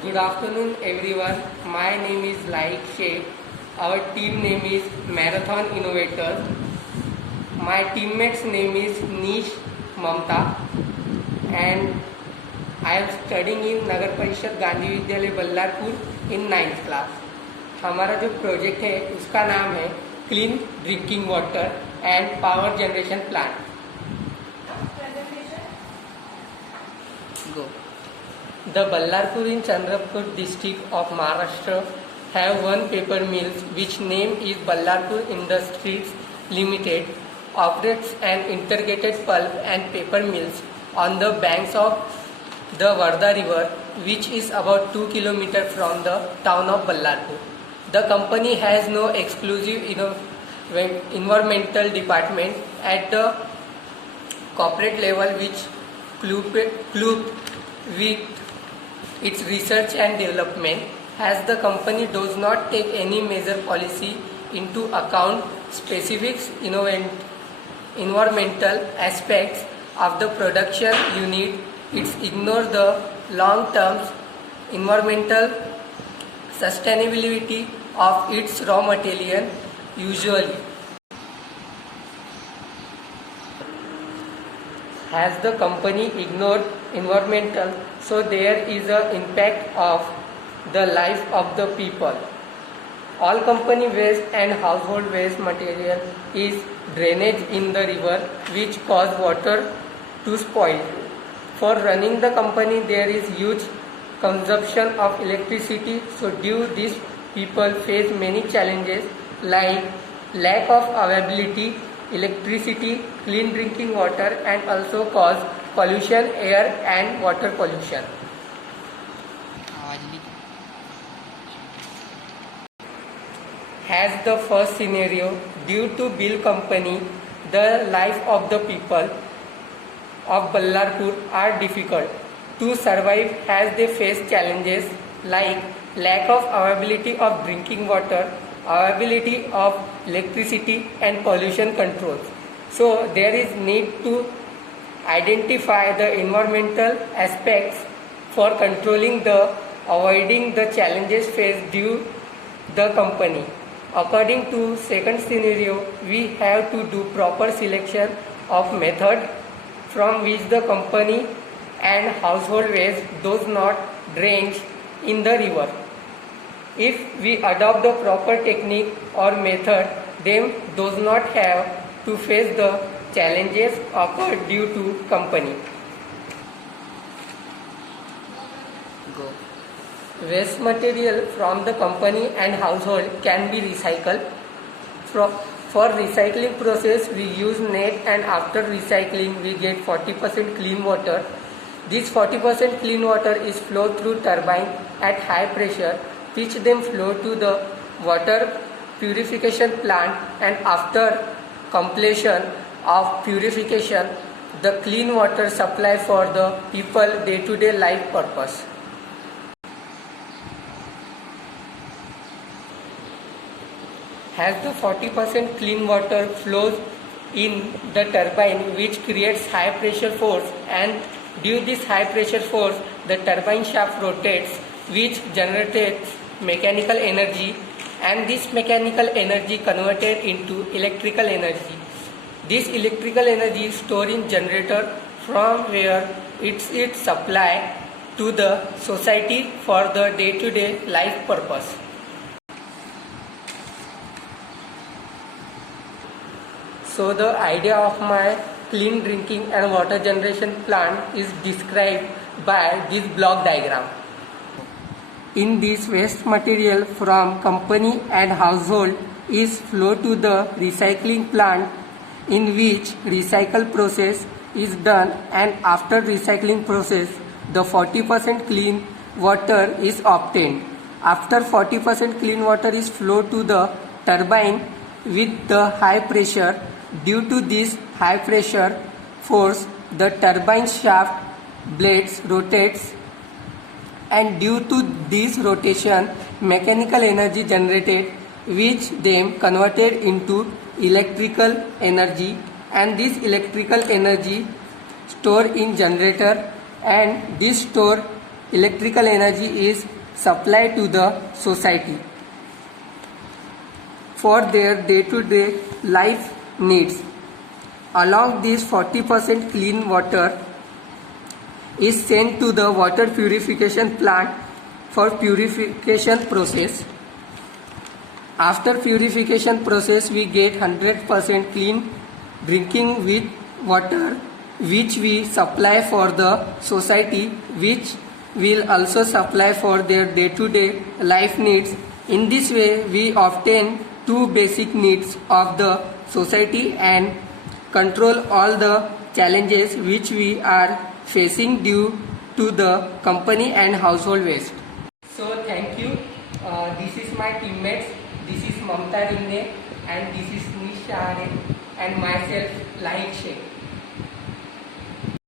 Good afternoon, everyone. My name is Laik Sheikh. Our team name is Marathon Innovators. My teammate's name is Nish Mamta, and I am studying in नगर परिषद गांधी विद्यालय Ballarpur in 9th class. हमारा जो project है उसका नाम है clean drinking water and power generation plant. Go. The Ballarpur in Chandrapur district of Maharashtra have one paper mills which name is Ballarpur Industries Limited, operates an integrated pulp and paper mills on the banks of the Varda river, which is about 2 km from the town of Ballarpur. The company has no exclusive environmental department at the corporate level which club with its research and development, as the company does not take any major policy into account specific environmental aspects of the production unit. It ignores the long-term environmental sustainability of its raw material usually. Has the company ignored environmental, so there is an impact of the life of the people. All company waste and household waste material is drainage in the river, which cause water to spoil. For running the company there is huge consumption of electricity, so due this people face many challenges like lack of availability electricity, clean drinking water, and also cause pollution, air and water pollution. As the first scenario, due to bill company, the life of the people of Ballarpur are difficult to survive as they face challenges like lack of availability of drinking water, availability of electricity and pollution controls. So there is need to identify the environmental aspects for controlling the avoiding the challenges faced due the company. According to second scenario, we have to do proper selection of method from which the company and household waste does not drain in the river. If we adopt the proper technique or method, then does not have to face the challenges occurred due to company. Go. Waste material from the company and household can be recycled. For recycling process, we use net, and after recycling we get 40% clean water. This 40% clean water is flowed through turbine at high pressure, which then flow to the water purification plant, and after completion of purification, the clean water supply for the people day-to-day life purpose. As the 40% clean water flows in the turbine, which creates high pressure force, and due to this high pressure force the turbine shaft rotates, which generates mechanical energy, and this mechanical energy converted into electrical energy. This electrical energy is stored in generator, from where it's supply to the society for the day-to-day life purpose. So the idea of my clean drinking and water generation plant is described by this block diagram. In this, waste material from company and household is flowed to the recycling plant, in which recycle process is done, and after recycling process the 40% clean water is obtained. After 40% clean water is flowed to the turbine with the high pressure. Due to this high pressure force, the turbine shaft blades rotates, and due to this rotation mechanical energy generated, which then converted into electrical energy, and this electrical energy stored in generator, and this stored electrical energy is supplied to the society for their day-to-day life needs. Along this 40% clean water is sent to the water purification plant for purification process. After purification process, we get 100% clean drinking with water, which we supply for the society, which will also supply for their day-to-day life needs. In this way, we obtain two basic needs of the society and control all the challenges which we are facing due to the company and household waste. So thank you. This is my teammates. This is Mamta Rinne and this is Nisha Are and myself Lahik Sheikh.